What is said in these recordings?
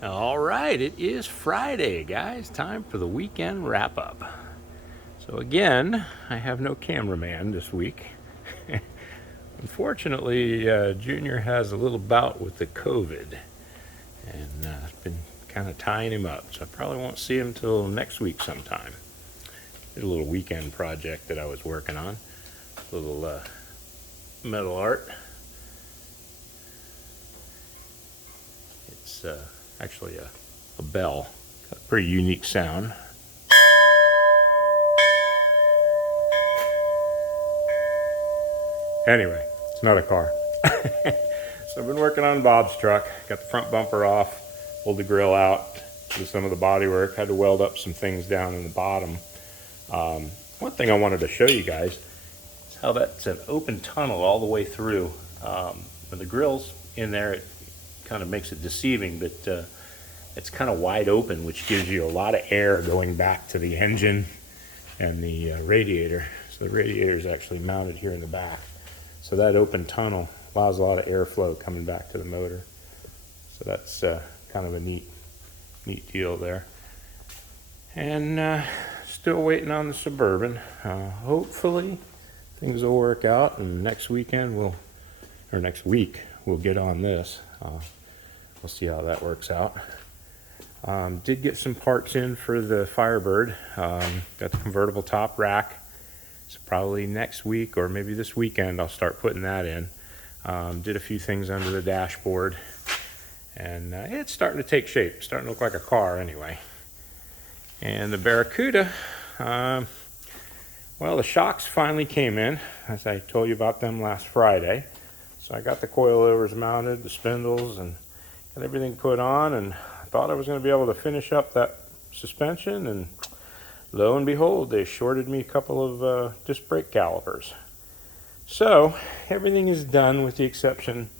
All right, it is Friday, guys. Time for the weekend wrap up. So, again, I have no cameraman this week. Unfortunately, Junior has a little bout with the COVID, and it's been kind of tying him up. So, I probably won't see him till next week sometime. Did a little weekend project that I was working on, a little metal art. It's actually a bell, got a pretty unique sound. Anyway, it's not a car. So I've been working on Bob's truck, got the front bumper off, pulled the grill out, did some of the body work, had to weld up some things down in the bottom. One thing I wanted to show you guys is how that's an open tunnel all the way through. When the grill's in there, it kind of makes it deceiving, but it's kind of wide open, which gives you a lot of air going back to the engine and the radiator. So the radiator is actually mounted here in the back. So that open tunnel allows a lot of airflow coming back to the motor. So that's kind of a neat deal there. And still waiting on the Suburban. Hopefully things will work out, and next week we'll get on this. We'll see how that works out. Did get some parts in for the Firebird. Got the convertible top rack. So probably next week or maybe this weekend I'll start putting that in. Did a few things under the dashboard, and it's starting to take shape. It's starting to look like a car anyway. And the Barracuda, well, the shocks finally came in, as I told you about them last Friday. So I got the coilovers mounted, the spindles, and got everything put on, and I thought I was going to be able to finish up that suspension, and lo and behold, they shorted me a couple of disc brake calipers. So everything is done with the exception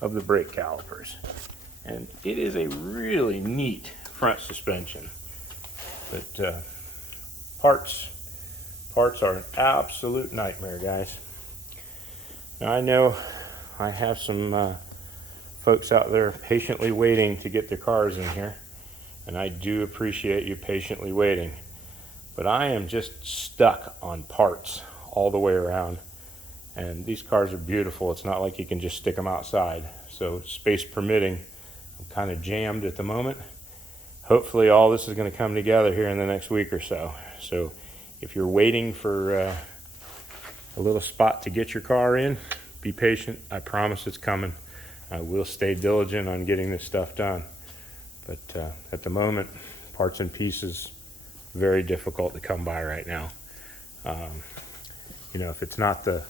of the brake calipers. And it is a really neat front suspension. But parts are an absolute nightmare, guys. Now I know I have some folks out there patiently waiting to get their cars in here. And I do appreciate you patiently waiting. But I am just stuck on parts all the way around. And these cars are beautiful. It's not like you can just stick them outside. So space permitting, I'm kind of jammed at the moment. Hopefully all this is going to come together here in the next week or so. So if you're waiting for a little spot to get your car in, be patient. I promise it's coming. I will stay diligent on getting this stuff done. But at the moment, parts and pieces, very difficult to come by right now. If it's not the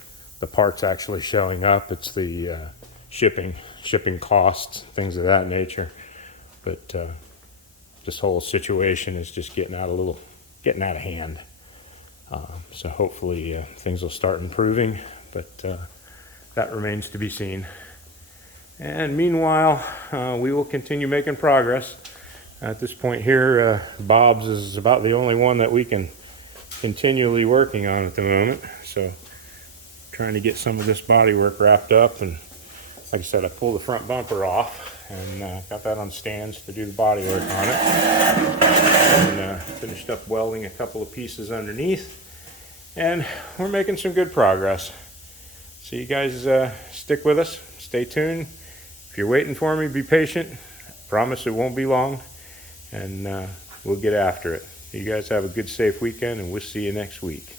parts actually showing up, it's the shipping costs, things of that nature. But this whole situation is just getting out of hand. So hopefully things will start improving, but that remains to be seen. And meanwhile, we will continue making progress. At this point here, Bob's is about the only one that we can continually working on at the moment. So trying to get some of this body work wrapped up, and like I said, I pulled the front bumper off and got that on stands to do the body work on it, and finished up welding a couple of pieces underneath, and we're making some good progress. So you guys stick with us, stay tuned. If you're waiting for me, be patient. I promise it won't be long, and we'll get after it. You guys have a good, safe weekend, and we'll see you next week.